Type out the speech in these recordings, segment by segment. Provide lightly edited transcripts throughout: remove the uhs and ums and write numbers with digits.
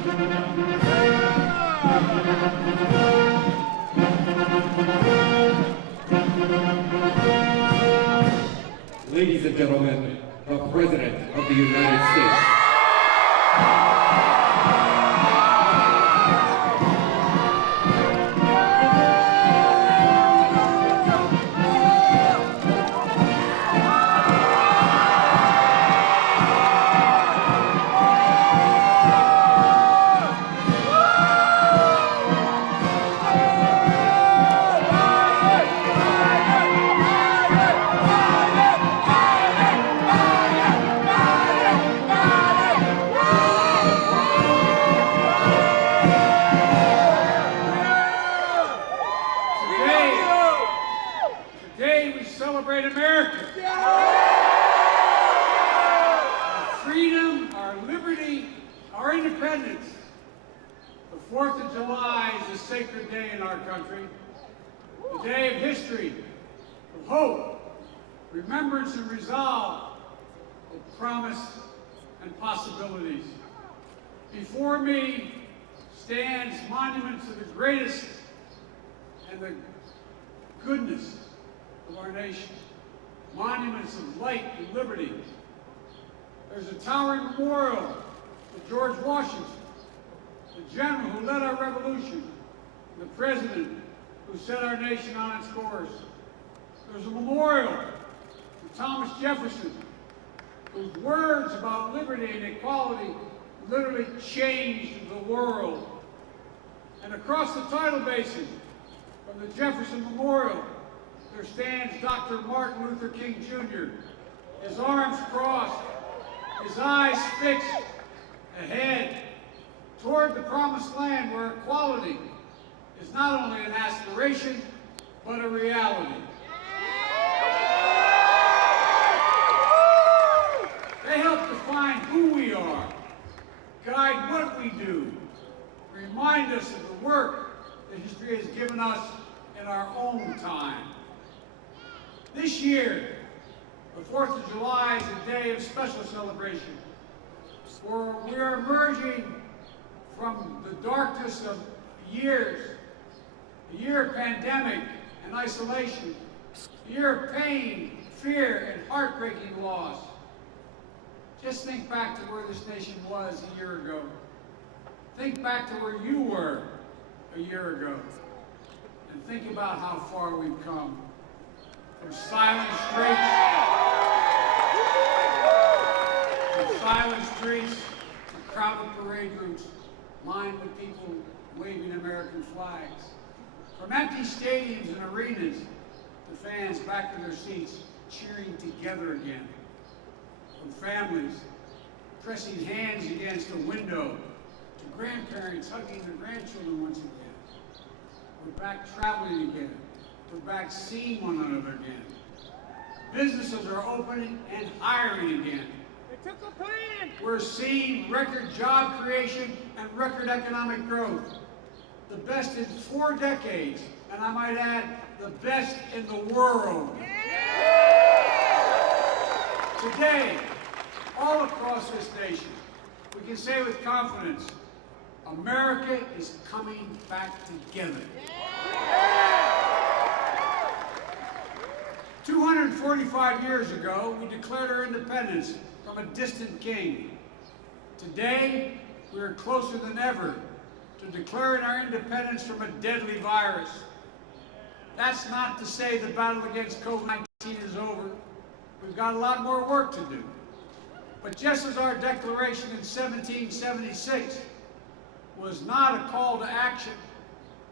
Ladies and gentlemen, the President of the United States. Today we celebrate America. Our freedom, our liberty, our independence. The 4th of July is a sacred day in our country. A day of history, of hope, remembrance and resolve, of promise and possibilities. Before me stands monuments of the greatest and the goodness of our nation. Monuments of light and liberty. There's a towering memorial to George Washington, the general who led our revolution, the president who set our nation on its course. There's a memorial to Thomas Jefferson, whose words about liberty and equality literally changed the world. And across the tidal basin, from the Jefferson Memorial, there stands Dr. Martin Luther King Jr., his arms crossed, his eyes fixed ahead toward the promised land where equality is not only an aspiration, but a reality. They help define who we are, guide what we do, remind us of the work that history has given us in our own time. This year, the 4th of July is a day of special celebration, for we are emerging from the darkness of years, a year of pandemic and isolation, a year of pain, fear, and heartbreaking loss. Just think back to where this nation was a year ago. Think back to where you were a year ago. And think about how far we've come. From silent streets to crowded parade routes lined with people waving American flags. From empty stadiums and arenas to fans back in their seats cheering together again. From families pressing hands against a window to grandparents hugging their grandchildren once again. We're back traveling again. We're back seeing one another again. Businesses are opening and hiring again. They took a plan. We're seeing record job creation and record economic growth. The best in 4 decades, and I might add, the best in the world. Today, all across this nation, we can say with confidence, America is coming back together. 245 years ago, we declared our independence from a distant king. Today, we are closer than ever to declaring our independence from a deadly virus. That's not to say the battle against COVID-19 is over. We've got a lot more work to do. But just as our declaration in 1776 was not a call to action,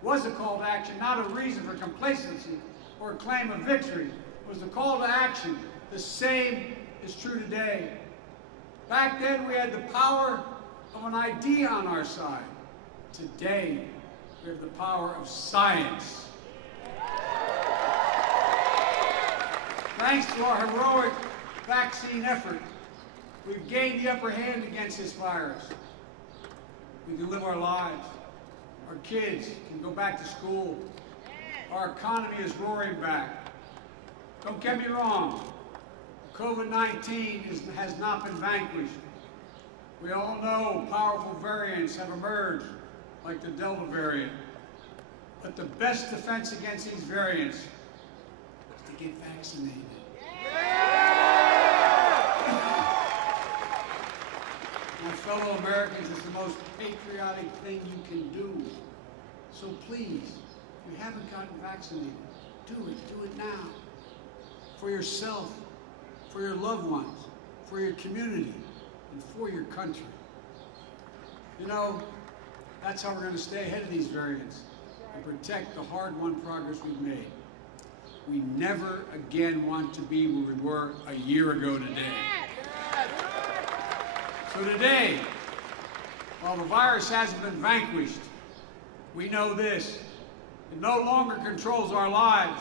not a reason for complacency or a claim of victory, was the call to action. The same is true today. Back then, we had the power of an idea on our side. Today, we have the power of science. Thanks to our heroic vaccine effort, we've gained the upper hand against this virus. We can live our lives. Our kids can go back to school. Our economy is roaring back. Don't get me wrong, COVID-19 has not been vanquished. We all know powerful variants have emerged, like the Delta variant. But the best defense against these variants is to get vaccinated. My fellow Americans, it's the most patriotic thing you can do. So please, if you haven't gotten vaccinated, do it now. For yourself, for your loved ones, for your community, and for your country. You know, that's how we're going to stay ahead of these variants and protect the hard-won progress we've made. We never again want to be where we were a year ago today. So today, while the virus hasn't been vanquished, we know this: it no longer controls our lives,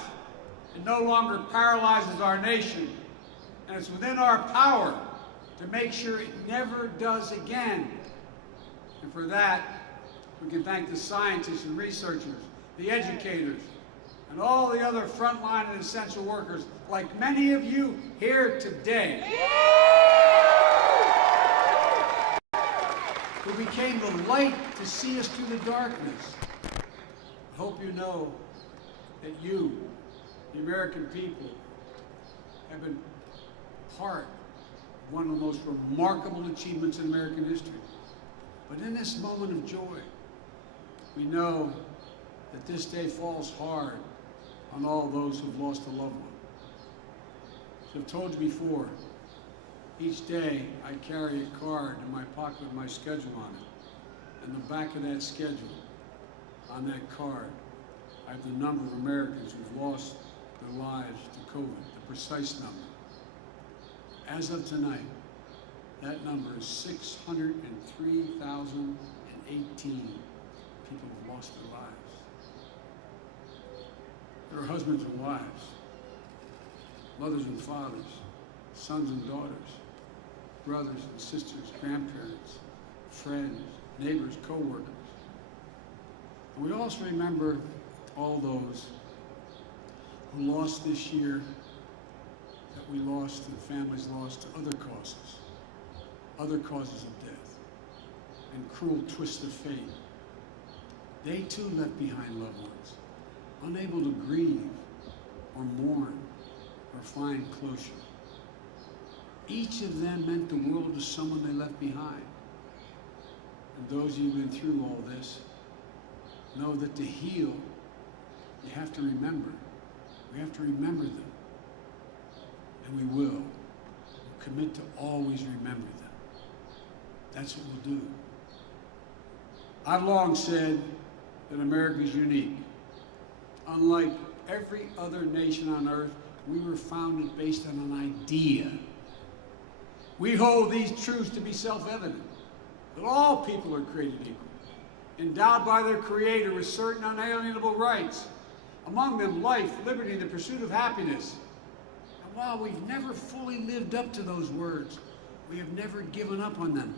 it no longer paralyzes our nation, and it's within our power to make sure it never does again. And for that, we can thank the scientists and researchers, the educators, and all the other frontline and essential workers, like many of you here today, who became the light to see us through the darkness. I hope you know that you, the American people, have been part of one of the most remarkable achievements in American history. But in this moment of joy, we know that this day falls hard on all those who've lost a loved one. As I've told you before, each day I carry a card in my pocket with my schedule on it. And the back of that schedule, on that card, I have the number of Americans who've lost their lives to COVID, the precise number. As of tonight, that number is 603,018 people have lost their lives. There are husbands and wives, mothers and fathers, sons and daughters, brothers and sisters, grandparents, friends, neighbors, co-workers. And we also remember all those who lost this year, that we lost, and families lost to other causes of death, and cruel twists of fate. They too left behind loved ones, unable to grieve or mourn or find closure. Each of them meant the world to someone they left behind. And those of you who've been through all this know that to heal, you have to remember. We have to remember them. And we will. We'll commit to always remember them. That's what we'll do. I've long said that America is unique. Unlike every other nation on earth, we were founded based on an idea. We hold these truths to be self-evident, that all people are created equal, endowed by their Creator with certain unalienable rights, among them life, liberty, and the pursuit of happiness. And while we've never fully lived up to those words, we have never given up on them.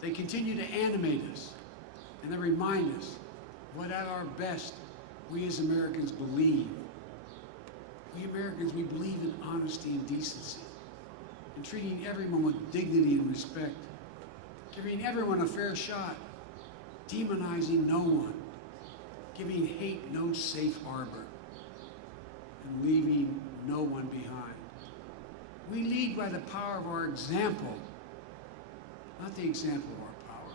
They continue to animate us, and they remind us what at our best we as Americans believe. We Americans, we believe in honesty and decency, in treating everyone with dignity and respect, giving everyone a fair shot, demonizing no one, giving hate no safe harbor, and leaving no one behind. We lead by the power of our example, not the example of our power.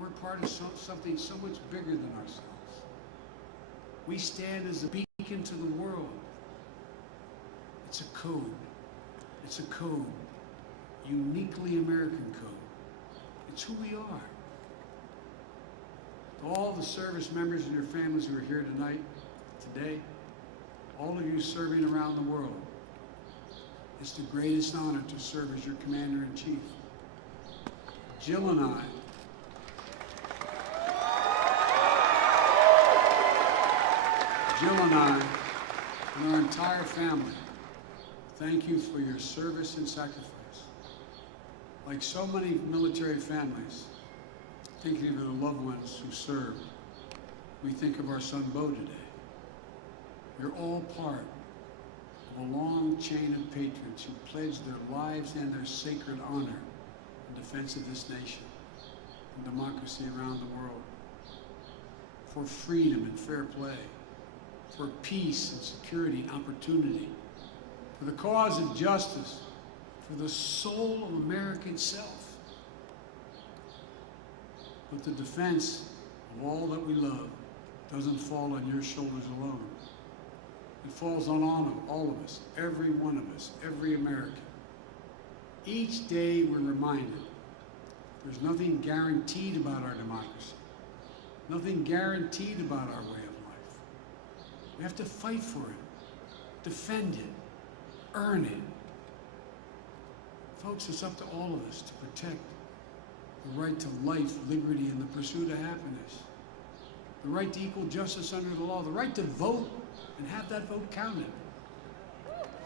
We're part of something so much bigger than ourselves. We stand as a beacon to the world. It's a code. It's a code. Uniquely American code. It's who we are. To all the service members and your families who are here tonight, today, all of you serving around the world, it's the greatest honor to serve as your Commander-in-Chief. Jill and I, and our entire family, thank you for your service and sacrifice. Like so many military families, thinking of the loved ones who served, we think of our son Bo today. We're all part of a long chain of patriots who pledged their lives and their sacred honor in defense of this nation and democracy around the world, for freedom and fair play, for peace and security and opportunity, for the cause of justice, for the soul of America itself. But the defense of all that we love doesn't fall on your shoulders alone. It falls on all of us, every one of us, every American. Each day we're reminded there's nothing guaranteed about our democracy, nothing guaranteed about our way of life. We have to fight for it, defend it, earn it. Folks, it's up to all of us to protect the right to life, liberty, and the pursuit of happiness, the right to equal justice under the law, the right to vote and have that vote counted,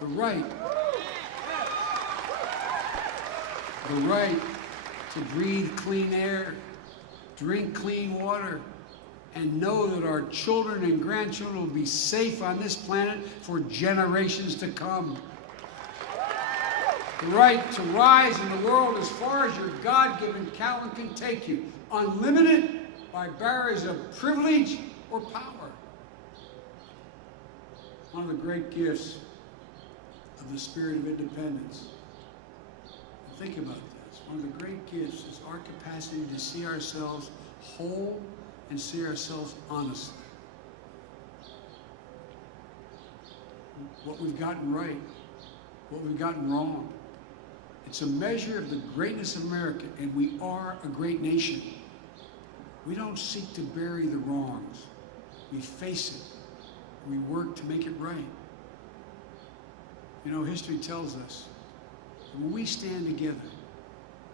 the right to breathe clean air, drink clean water, and know that our children and grandchildren will be safe on this planet for generations to come. The right to rise in the world as far as your God-given talent can take you, unlimited by barriers of privilege or power. One of the great gifts of the spirit of independence, and think about this, one of the great gifts is our capacity to see ourselves whole and see ourselves honestly. What we've gotten right, what we've gotten wrong. It's a measure of the greatness of America, and we are a great nation. We don't seek to bury the wrongs. We face it. We work to make it right. You know, history tells us that when we stand together,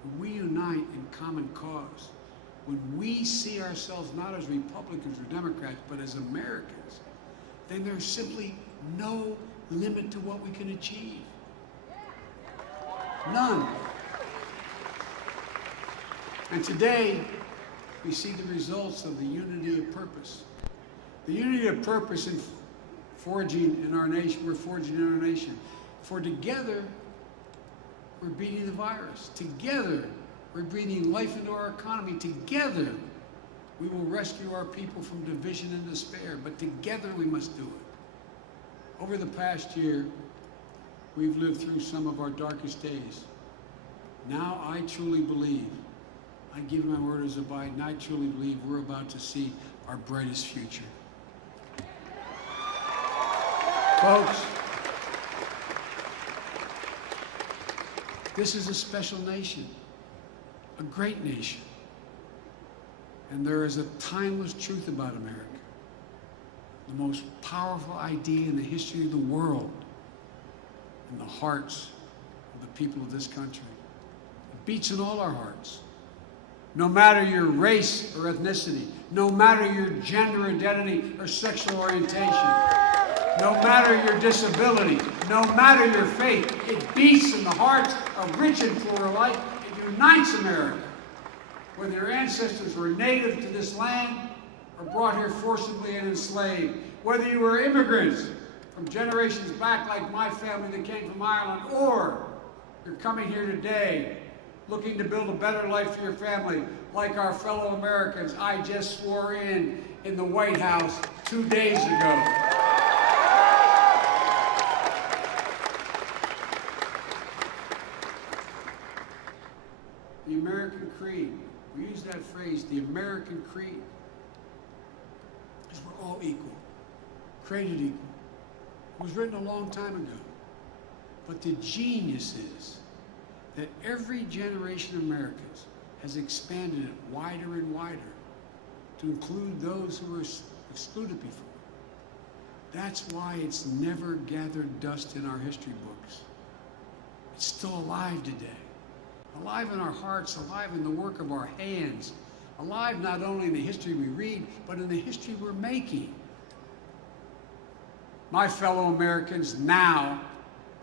when we unite in common cause, when we see ourselves not as Republicans or Democrats, but as Americans, then there's simply no limit to what we can achieve. None. And today, we see the results of the unity of purpose. The unity of purpose in forging in our nation, we're forging in our nation. For together, we're beating the virus. Together, we're breathing life into our economy. Together, we will rescue our people from division and despair. But together, we must do it. Over the past year, we've lived through some of our darkest days. Now I truly believe, I give my word as a Biden, I truly believe we're about to see our brightest future. Folks, this is a special nation, a great nation. And there is a timeless truth about America, the most powerful idea in the history of the world, in the hearts of the people of this country. It beats in all our hearts. No matter your race or ethnicity, no matter your gender identity or sexual orientation, no matter your disability, no matter your faith, it beats in the hearts of rich and poor alike. It unites America. Whether your ancestors were native to this land or brought here forcibly and enslaved, whether you were immigrants from generations back like my family that came from Ireland, or you're coming here today looking to build a better life for your family like our fellow Americans I just swore in the White House 2 days ago. The American creed, we use that phrase, the American creed, is we're all equal, created equal. It was written a long time ago. But the genius is that every generation of Americans has expanded it wider and wider to include those who were excluded before. That's why it's never gathered dust in our history books. It's still alive today. Alive in our hearts, alive in the work of our hands, alive not only in the history we read, but in the history we're making. My fellow Americans, now,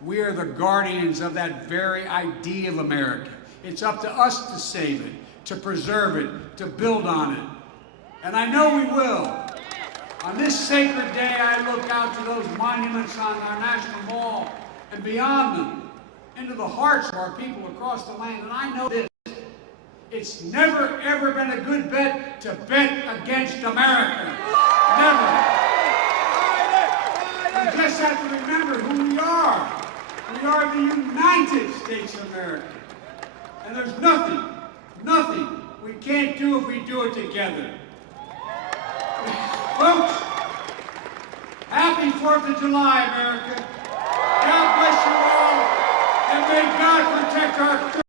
we are the guardians of that very idea of America. It's up to us to save it, to preserve it, to build on it. And I know we will. On this sacred day, I look out to those monuments on our National Mall and beyond them, into the hearts of our people across the land. And I know this, It's never, ever been a good bet to bet against America. Never. We just have to remember who we are. We are the United States of America. And there's nothing we can't do if we do it together. Folks, happy 4th of July, America. God bless you all, and may God protect our